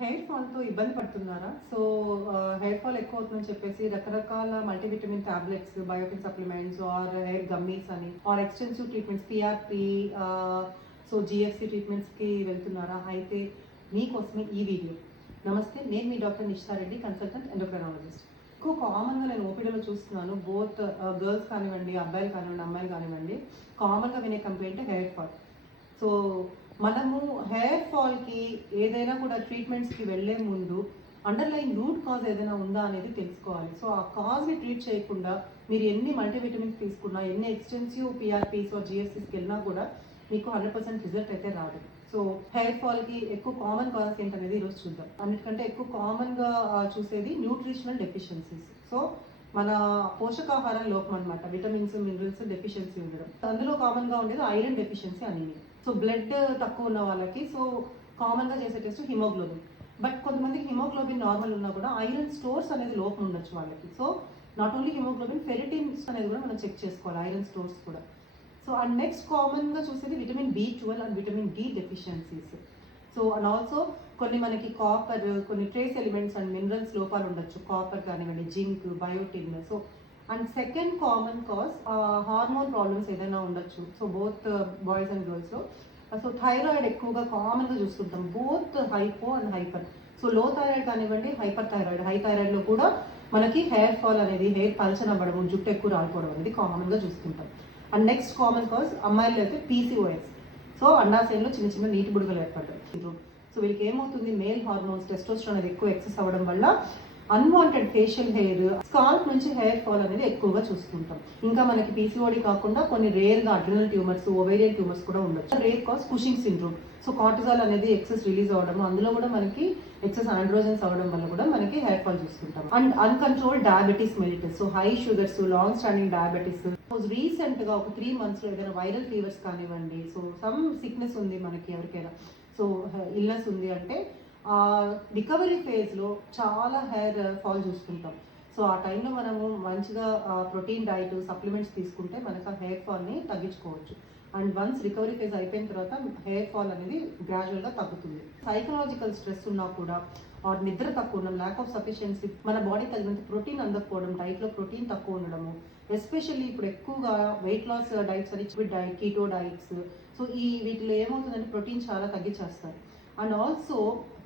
Hair ఫాల్తో ఇబ్బంది పడుతున్నారా? So hair fall ఎక్కువ అవుతుందని చెప్పేసి రకరకాల multivitamin tablets, biotin supplements or hair gummies అని or extensive treatments PRP, so GFC ట్రీట్మెంట్స్కి వెళ్తున్నారా? అయితే మీకోసమే ఈ వీడియో. నమస్తే, నేను మీ డాక్టర్ నిష్ఠారెడ్డి, కన్సల్టెంట్ ఎండోక్రైనాలజిస్ట్. ఎక్కువ కామన్గా నేను ఓపీడీలో చూస్తున్నాను, బోత్ గర్ల్స్ కానివ్వండి, అబ్బాయిలు కానివ్వండి, అమ్మాయిలు కానివ్వండి, కామన్గా వినే కంప్లైంట్ హెయిర్ ఫాల్. సో మనము హెయిర్ ఫాల్కి ఏదైనా కూడా ట్రీట్మెంట్స్కి వెళ్ళే ముందు అండర్లైన్ రూట్ కాజ్ ఏదైనా ఉందా అనేది తెలుసుకోవాలి. సో ఆ కాజ్ని ట్రీట్ చేయకుండా మీరు ఎన్ని మల్టీవిటమిన్స్ తీసుకున్నా, ఎన్ని ఎక్స్టెన్సివ్ పిఆర్పీస్ జిఎస్సీస్కి వెళ్ళినా కూడా మీకు 100% రిజల్ట్ అయితే రాదు. సో హెయిర్ ఫాల్కి ఎక్కువ కామన్ కాజెస్ ఏంటనేది ఈరోజు చూద్దాం. అన్నిటికంటే ఎక్కువ కామన్గా చూసేది న్యూట్రిషనల్ డెఫిషియన్సీస్. సో మన పోషకాహారం లోపం అనమాట, విటమిన్స్, మినరల్స్ డెఫిషియన్సీ ఉండడం. అందులో కామన్గా ఉండేది iron deficiency, anaemia. So blood తక్కువ ఉన్న వాళ్ళకి సో కామన్గా చేసే టెస్ట్ హిమోగ్లోబిన్. బట్ కొంతమందికి హిమోగ్లోబిన్ నార్మల్ ఉన్నా కూడా ఐరన్ స్టోర్స్ అనేది లోపం ఉండొచ్చు వాళ్ళకి. సో నాట్ ఓన్లీ హిమోగ్లోబిన్, ఫెరిటిన్స్ అనేది కూడా మనం చెక్ చేసుకోవాలి, ఐరన్ స్టోర్స్ కూడా. సో అండ్ నెక్స్ట్ కామన్గా చూసేది vitamin B12 and vitamin D deficiencies. So and also కొన్ని మనకి కాపర్, కొన్ని ట్రేస్ ఎలిమెంట్స్ అండ్ మినరల్స్ లోపాలు ఉండొచ్చు, కాపర్ కానివ్వండి, zinc, biotin. So and second common cause hormone problems ఏదైనా ఉండొచ్చు. సో బోత్ బాయ్స్ అండ్ గర్ల్స్లో. సో థైరాయిడ్ ఎక్కువగా కామన్గా చూస్తుంటాం, both hypo and hyper. So low thyroid కానివ్వండి, హైపర్ థైరాయిడ్, హై థైరాయిడ్లో కూడా మనకి హెయిర్ ఫాల్ అనేది, హెయిర్ పల్చనవ్వడం, జుట్టు ఎక్కువ రాలిపోవడం అనేది కామన్గా చూస్తుంటాం. అండ్ నెక్స్ట్ కామన్ కాజ్ అమ్మాయిలు అయితే PCOS. సో అండాశయంలో చిన్న చిన్న నీటి బుడగలు ఏర్పడతాయి. సో వీళ్ళకి ఏమవుతుంది, మేల్ హార్మోన్స్, టెస్టోస్టెరాన్ అనేది ఎక్కువ ఎక్సెస్ అవ్వడం వల్ల అన్వాంటెడ్ ఫేషియల్ హెయిర్, స్కాల్ప్ నుంచి హెయిర్ ఫాల్ అనేది ఎక్కువగా చూస్తుంటాం. ఇంకా మనకి PCOD కాకుండా కొన్ని రేర్గా అడ్రినల్ ట్యూమర్స్, ఓవేరియన్ ట్యూమర్స్ కూడా ఉండొచ్చు. Rare cause Cushing syndrome. So cortisol అనేది ఎక్సెస్ రిలీజ్ అవ్వడం, అందులో కూడా మనకి ఎక్సెస్ ఆండ్రోజన్స్ అవ్వడం వల్ల కూడా మనకి హెయిర్ ఫాల్ చూస్తుంటాం. And uncontrolled diabetes mellitus. So high sugars, long standing diabetes. Recent గా ఒక 3 months లో ఏదైనా వైరల్ ఫీవర్స్ కానివ్వండి, సో సమ్ సిక్నెస్ ఉంది మనకి ఎవరికైనా, సో ఇల్నెస్ ఉంది అంటే రికవరీ ఫేజ్లో చాలా హెయిర్ ఫాల్ చూస్తుంటాం. సో ఆ టైంలో మనము మంచిగా ప్రోటీన్ డైట్, సప్లిమెంట్స్ తీసుకుంటే మనకు ఆ హెయిర్ ఫాల్ని తగ్గించుకోవచ్చు. అండ్ వన్స్ రికవరీ ఫేజ్ అయిపోయిన తర్వాత హెయిర్ ఫాల్ అనేది గ్రాడ్యువల్గా తగ్గుతుంది. సైకలాజికల్ స్ట్రెస్ ఉన్నా కూడా, ఆర్ నిద్ర తక్కువ ఉండడం, ల్యాక్ ఆఫ్ సఫిషియన్సీ, మన బాడీ తగినంత ప్రోటీన్ అందకపోవడం, డైట్లో ప్రోటీన్ తక్కువ ఉండడము, ఎస్పెషల్లీ ఇప్పుడు ఎక్కువగా వెయిట్ లాస్ డైట్స్ అని డైట్, కీటో డైట్స్. సో వీటిలో ఏమవుతుందంటే ప్రోటీన్ చాలా తగ్గించేస్తారు. And also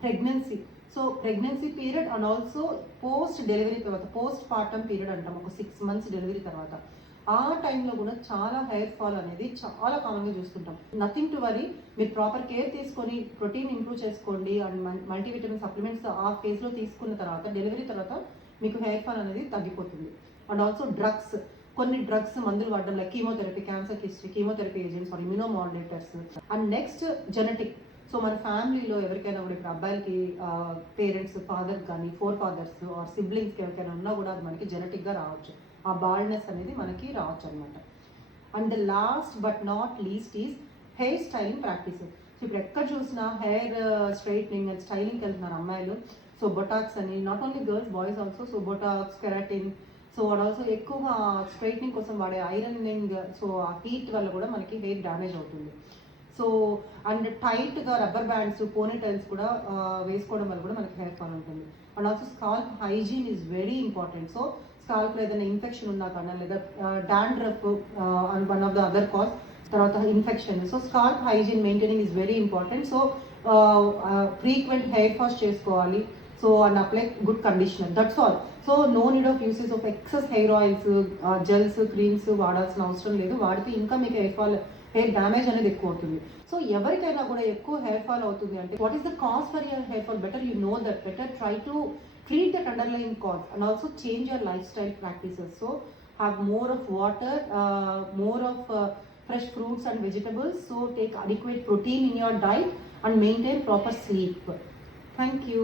pregnancy. So pregnancy period and also post delivery తర్వాత, పోస్ట్ పార్టమ్ పీరియడ్ అంటాం, ఒక 6 months డెలివరీ తర్వాత, ఆ టైంలో కూడా చాలా హెయిర్ ఫాల్ అనేది చాలా కామన్గా చూస్తుంటాం. నథింగ్ టు వరీ, మీరు ప్రాపర్ కేర్ తీసుకొని ప్రోటీన్ ఇంప్రూవ్ చేసుకోండి అండ్ మల్టీవిటమిన్ సప్లిమెంట్స్ ఆ ఫేజ్లో తీసుకున్న తర్వాత, డెలివరీ తర్వాత మీకు హెయిర్ ఫాల్ అనేది తగ్గిపోతుంది. అండ్ ఆల్సో డ్రగ్స్, కొన్ని డ్రగ్స్, మందులు వాడడం, like chemotherapy, cancer history, chemotherapy agents or immunomodulators. And next genetic. So మన ఫ్యామిలీలో ఎవరికైనా కూడా, ఇప్పుడు అబ్బాయిలకి పేరెంట్స్, ఫాదర్ కానీ, 4 fathers ఆర్ సిబ్లింగ్స్కి ఎవరికైనా ఉన్నా కూడా అది మనకి జెనెటిక్గా రావచ్చు, ఆ బాల్డ్నెస్ అనేది మనకి రావచ్చు అనమాట. And the last but not least is hair styling practices. So ఇప్పుడు ఎక్కడ చూసినా హెయిర్ స్ట్రైట్నింగ్ అండ్ స్టైలింగ్కి వెళ్తున్నారు అమ్మాయిలు. సో బొటాక్స్ అని, not only girls, boys also. So Botox, keratin. So and also ఎక్కువగా స్ట్రైట్నింగ్ కోసం వాడే ఐరనింగ్. సో ఆ హీట్ వల్ల కూడా మనకి హెయిర్ డ్యామేజ్ అవుతుంది. సో అండ్ టైట్గా రబ్బర్ బ్యాండ్స్, పోనీటైల్స్ కూడా వేసుకోవడం వల్ల కూడా మనకి హెయిర్ ఫాల్ ఉంటుంది. And also scalp hygiene is very important. So స్కాల్ప్లో ఏదైనా ఇన్ఫెక్షన్ ఉన్నా కానీ, లేదా dandruff and one of the other cause, తర్వాత infection. So scalp hygiene maintaining is very important. So frequent hair wash చేసుకోవాలి. So and apply good conditioner, that's all. So no need of uses of excess hair oils, gels, creams వాడాల్సిన అవసరం లేదు. వాడితే ఇంకా మీకు hair damage అనేది ఎక్కువ అవుతుంది. సో ఎవరికైనా కూడా ఎక్కువ హెయిర్ ఫాల్ అవుతుంది అంటే, what is the cause for your hair fall? Better you know that, better try to treat that underlying cause and also change your lifestyle practices. So have more of water, more of fresh fruits and vegetables. So take adequate protein in your diet and maintain proper sleep. Thank you.